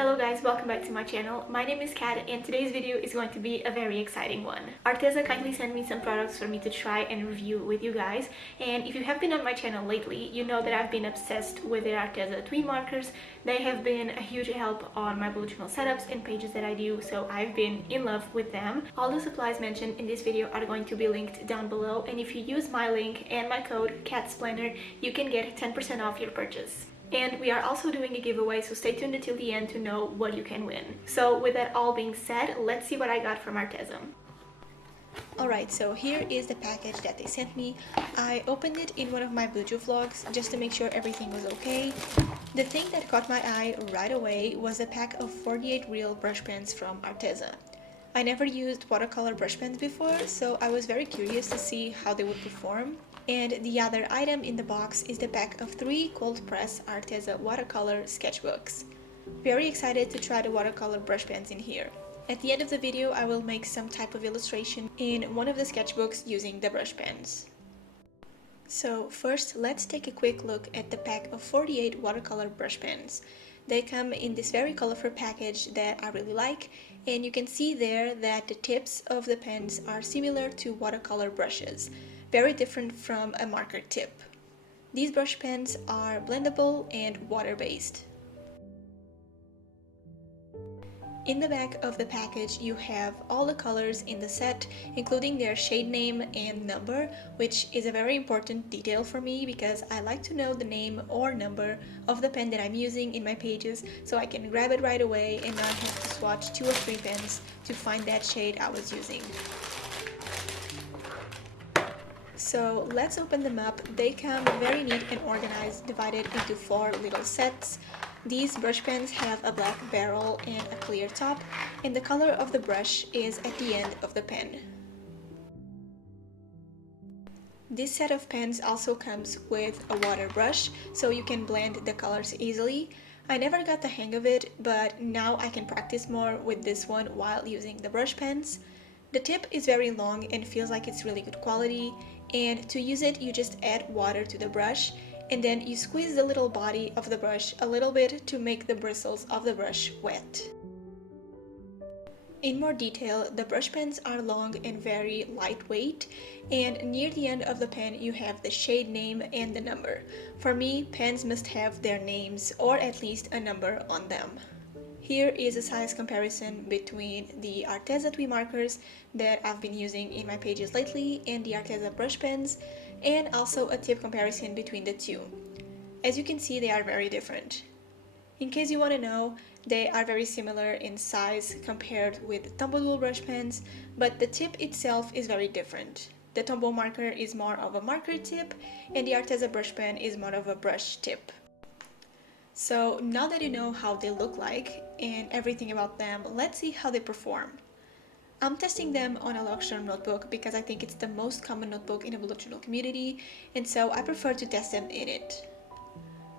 Hello guys, welcome back to my channel. My name is Kat and today's video is going to be a very exciting one. Arteza kindly sent me some products for me to try and review with you guys, and if you have been on my channel lately, you know that I've been obsessed with their Arteza tween markers. They have been a huge help on my bullet journal setups and pages that I do, so I've been in love with them. All the supplies mentioned in this video are going to be linked down below, and if you use my link and my code KATSPLANNER, you can get 10% off your purchase. And we are also doing a giveaway, so stay tuned until the end to know what you can win. So with that all being said, let's see what I got from Arteza. Alright, so here is the package that they sent me. I opened it in one of my Blue vlogs just to make sure everything was okay. The thing that caught my eye right away was a pack of 48 real brush pens from Arteza. I never used watercolor brush pens before, so I was very curious to see how they would perform. And the other item in the box is the pack of 3 cold press Arteza watercolor sketchbooks. Very excited to try the watercolor brush pens in here. At the end of the video, I will make some type of illustration in one of the sketchbooks using the brush pens. So first, let's take a quick look at the pack of 48 watercolor brush pens. They come in this very colorful package that I really like, and you can see there that the tips of the pens are similar to watercolor brushes. Very different from a marker tip. These brush pens are blendable and water-based. In the back of the package you have all the colors in the set, including their shade name and number, which is a very important detail for me because I like to know the name or number of the pen that I'm using in my pages so I can grab it right away and not have to swatch 2 or 3 pens to find that shade I was using. So let's open them up. They come very neat and organized, divided into 4 little sets. These brush pens have a black barrel and a clear top, and the color of the brush is at the end of the pen. This set of pens also comes with a water brush, so you can blend the colors easily. I never got the hang of it, but now I can practice more with this one while using the brush pens. The tip is very long and feels like it's really good quality, and to use it you just add water to the brush and then you squeeze the little body of the brush a little bit to make the bristles of the brush wet. In more detail, the brush pens are long and very lightweight, and near the end of the pen you have the shade name and the number. For me, pens must have their names or at least a number on them. Here is a size comparison between the Arteza tween markers that I've been using in my pages lately and the Arteza brush pens, and also a tip comparison between the two. As you can see, they are very different. In case you want to know, they are very similar in size compared with Tombow brush pens, but the tip itself is very different. The Tombow marker is more of a marker tip and the Arteza brush pen is more of a brush tip. So now that you know how they look like and everything about them, let's see how they perform. I'm testing them on a Luxembourg notebook because I think it's the most common notebook in the bullet journal community, and so I prefer to test them in it.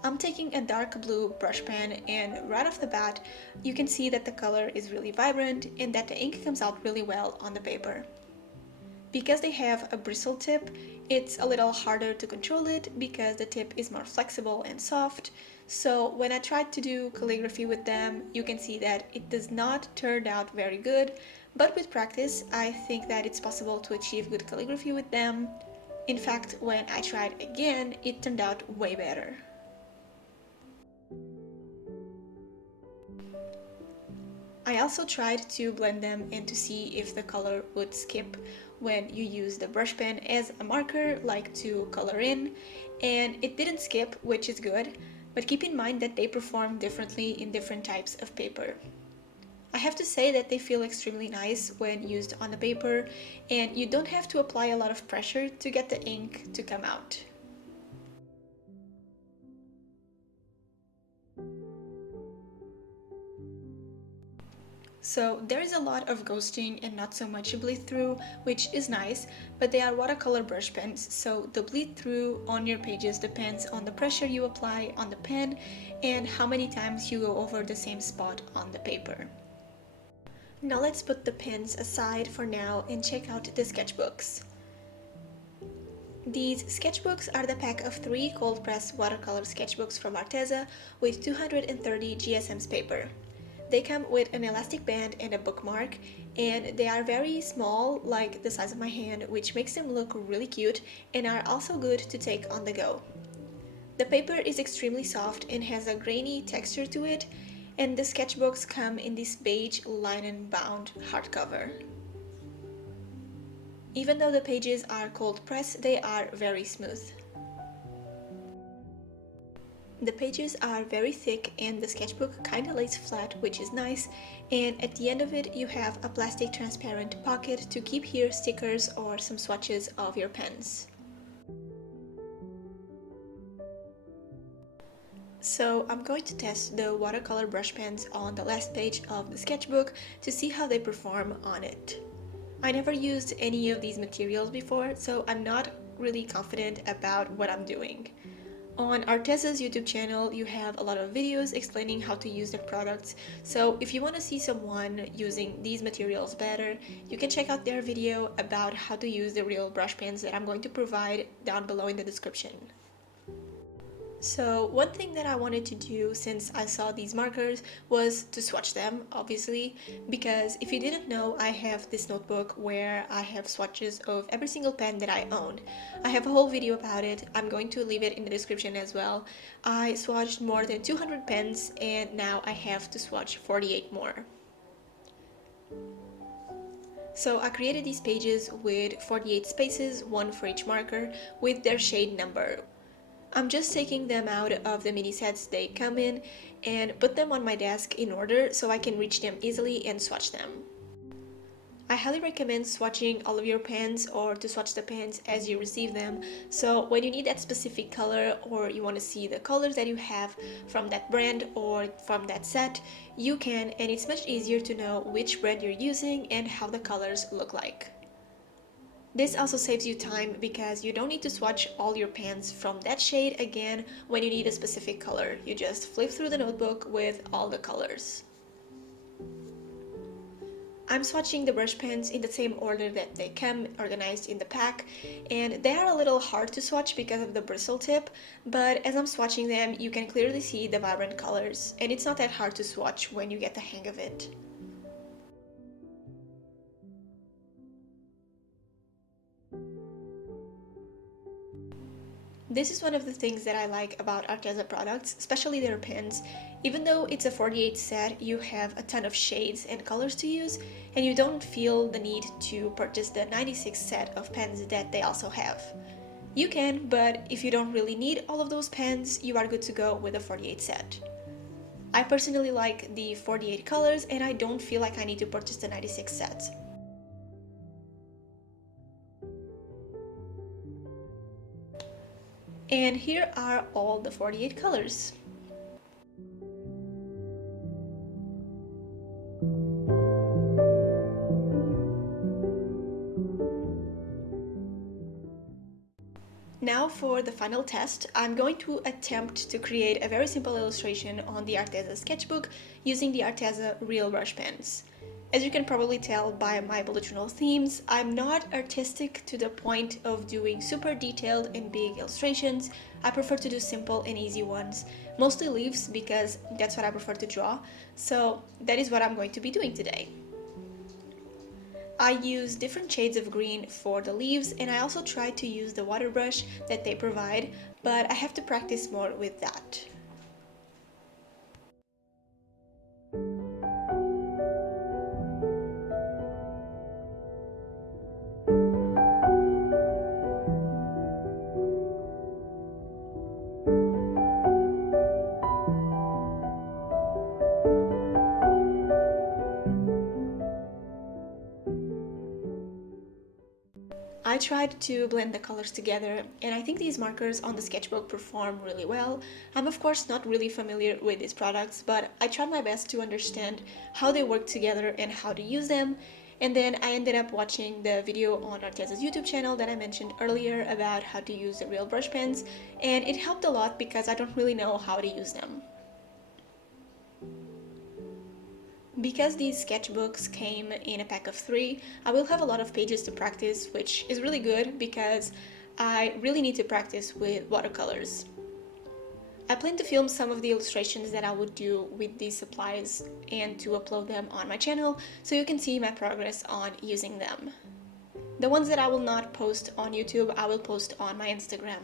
I'm taking a dark blue brush pen, and right off the bat you can see that the color is really vibrant and that the ink comes out really well on the paper. Because they have a bristle tip, it's a little harder to control it because the tip is more flexible and soft. So when I tried to do calligraphy with them, you can see that it does not turn out very good, but with practice I think that it's possible to achieve good calligraphy with them. In fact, when I tried again, it turned out way better. I also tried to blend them and to see if the color would skip when you use the brush pen as a marker, like to color in, and it didn't skip, which is good, but keep in mind that they perform differently in different types of paper. I have to say that they feel extremely nice when used on the paper, and you don't have to apply a lot of pressure to get the ink to come out. So there is a lot of ghosting and not so much bleed through, which is nice, but they are watercolor brush pens, so the bleed through on your pages depends on the pressure you apply on the pen and how many times you go over the same spot on the paper. Now let's put the pens aside for now and check out the sketchbooks. These sketchbooks are the pack of 3 cold press watercolor sketchbooks from Arteza with 230 GSM's paper. They come with an elastic band and a bookmark, and they are very small, like the size of my hand, which makes them look really cute and are also good to take on the go. The paper is extremely soft and has a grainy texture to it, and the sketchbooks come in this beige linen-bound hardcover. Even though the pages are cold press, they are very smooth. The pages are very thick and the sketchbook kinda lays flat, which is nice, and at the end of it you have a plastic transparent pocket to keep here stickers or some swatches of your pens. So I'm going to test the watercolor brush pens on the last page of the sketchbook to see how they perform on it. I never used any of these materials before, so I'm not really confident about what I'm doing. On Arteza's YouTube channel, you have a lot of videos explaining how to use their products, so if you want to see someone using these materials better, you can check out their video about how to use the real brush pens that I'm going to provide down below in the description. So one thing that I wanted to do since I saw these markers was to swatch them, obviously, because if you didn't know, I have this notebook where I have swatches of every single pen that I own. I have a whole video about it. I'm going to leave it in the description as well. I swatched more than 200 pens and now I have to swatch 48 more. So I created these pages with 48 spaces, one for each marker, with their shade number. I'm just taking them out of the mini sets they come in and put them on my desk in order so I can reach them easily and swatch them. I highly recommend swatching all of your pens or to swatch the pens as you receive them, so when you need that specific color or you want to see the colors that you have from that brand or from that set, you can, and it's much easier to know which brand you're using and how the colors look like. This also saves you time because you don't need to swatch all your pens from that shade again when you need a specific color. You just flip through the notebook with all the colors. I'm swatching the brush pens in the same order that they come organized in the pack, and they are a little hard to swatch because of the bristle tip, but as I'm swatching them you can clearly see the vibrant colors, and it's not that hard to swatch when you get the hang of it. This is one of the things that I like about Arteza products, especially their pens. Even though it's a 48 set, you have a ton of shades and colors to use, and you don't feel the need to purchase the 96 set of pens that they also have. You can, but if you don't really need all of those pens, you are good to go with the 48 set. I personally like the 48 colors, and I don't feel like I need to purchase the 96 set. And here are all the 48 colors. Now for the final test, I'm going to attempt to create a very simple illustration on the Arteza sketchbook using the Arteza real brush pens. As you can probably tell by my bullet journal themes, I'm not artistic to the point of doing super detailed and big illustrations. I prefer to do simple and easy ones, mostly leaves because that's what I prefer to draw, so that is what I'm going to be doing today. I use different shades of green for the leaves, and I also try to use the water brush that they provide, but I have to practice more with that. I tried to blend the colors together, and I think these markers on the sketchbook perform really well. I'm of course not really familiar with these products, but I tried my best to understand how they work together and how to use them. And then I ended up watching the video on Arteza's YouTube channel that I mentioned earlier about how to use the real brush pens, and it helped a lot because I don't really know how to use them. Because these sketchbooks came in a pack of 3, I will have a lot of pages to practice, which is really good because I really need to practice with watercolors. I plan to film some of the illustrations that I would do with these supplies and to upload them on my channel so you can see my progress on using them. The ones that I will not post on YouTube, I will post on my Instagram.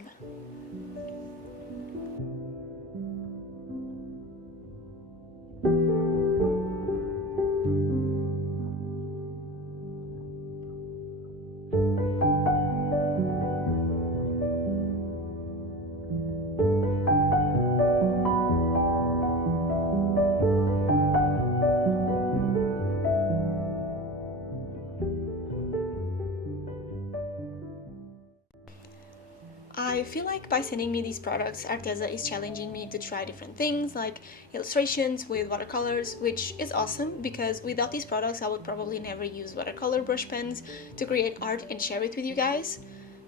I feel like by sending me these products, Arteza is challenging me to try different things like illustrations with watercolors, which is awesome because without these products I would probably never use watercolor brush pens to create art and share it with you guys.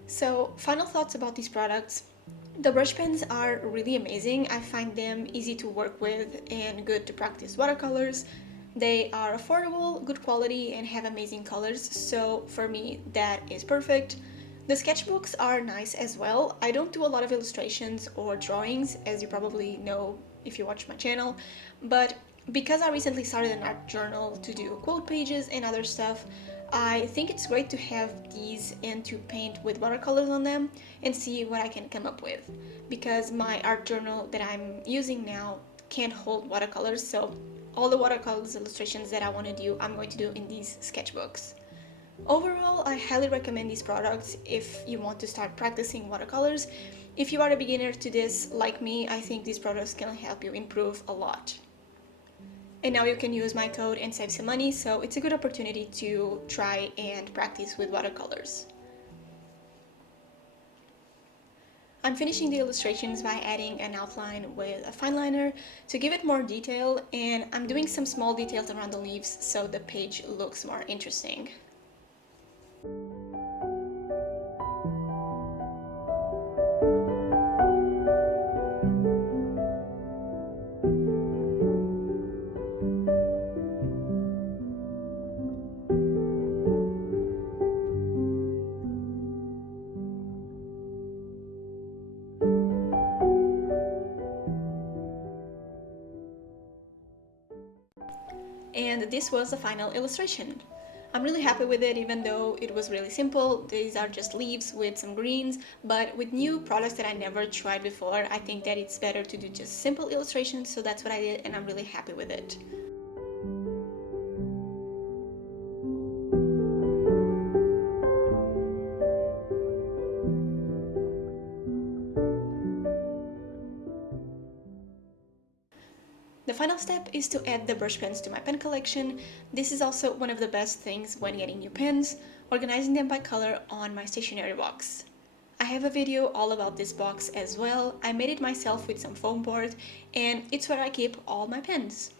So, final thoughts about these products. The brush pens are really amazing. I find them easy to work with and good to practice watercolors. They are affordable, good quality, and have amazing colors, so for me that is perfect. The sketchbooks are nice as well. I don't do a lot of illustrations or drawings, as you probably know if you watch my channel, but because I recently started an art journal to do quote pages and other stuff, I think it's great to have these and to paint with watercolors on them and see what I can come up with, because my art journal that I'm using now can't hold watercolors, so all the watercolors illustrations that I want to do, I'm going to do in these sketchbooks. Overall, I highly recommend these products if you want to start practicing watercolors. If you are a beginner to this, like me, I think these products can help you improve a lot. And now you can use my code and save some money, so it's a good opportunity to try and practice with watercolors. I'm finishing the illustrations by adding an outline with a fine liner to give it more detail, and I'm doing some small details around the leaves so the page looks more interesting. And this was the final illustration. I'm really happy with it, even though it was really simple. These are just leaves with some greens, but with new products that I never tried before, I think that it's better to do just simple illustrations, so that's what I did and I'm really happy with it. The final step is to add the brush pens to my pen collection. This is also one of the best things when getting new pens, organizing them by color on my stationery box. I have a video all about this box as well. I made it myself with some foam board, and it's where I keep all my pens.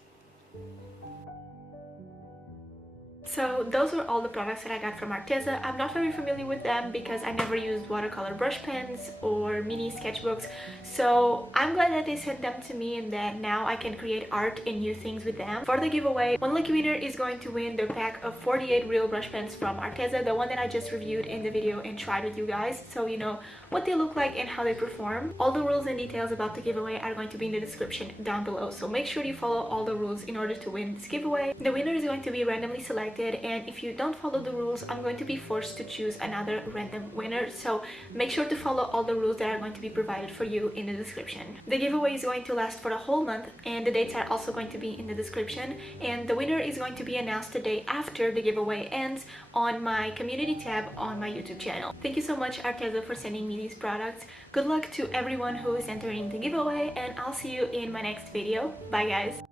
So those were all the products that I got from Arteza. I'm not very familiar with them because I never used watercolor brush pens or mini sketchbooks, so I'm glad that they sent them to me and that now I can create art and new things with them. For the giveaway, one lucky winner is going to win the pack of 48 real brush pens from Arteza, the one that I just reviewed in the video and tried with you guys, so you know what they look like and how they perform. All the rules and details about the giveaway are going to be in the description down below, so make sure you follow all the rules in order to win this giveaway. The winner is going to be randomly selected, and if you don't follow the rules, I'm going to be forced to choose another random winner, so make sure to follow all the rules that are going to be provided for you in the description. The giveaway is going to last for a whole month, and the dates are also going to be in the description, and the winner is going to be announced the day after the giveaway ends on my community tab on my YouTube channel. Thank you so much, Arteza, for sending me these products. Good luck to everyone who is entering the giveaway, and I'll see you in my next video. Bye guys!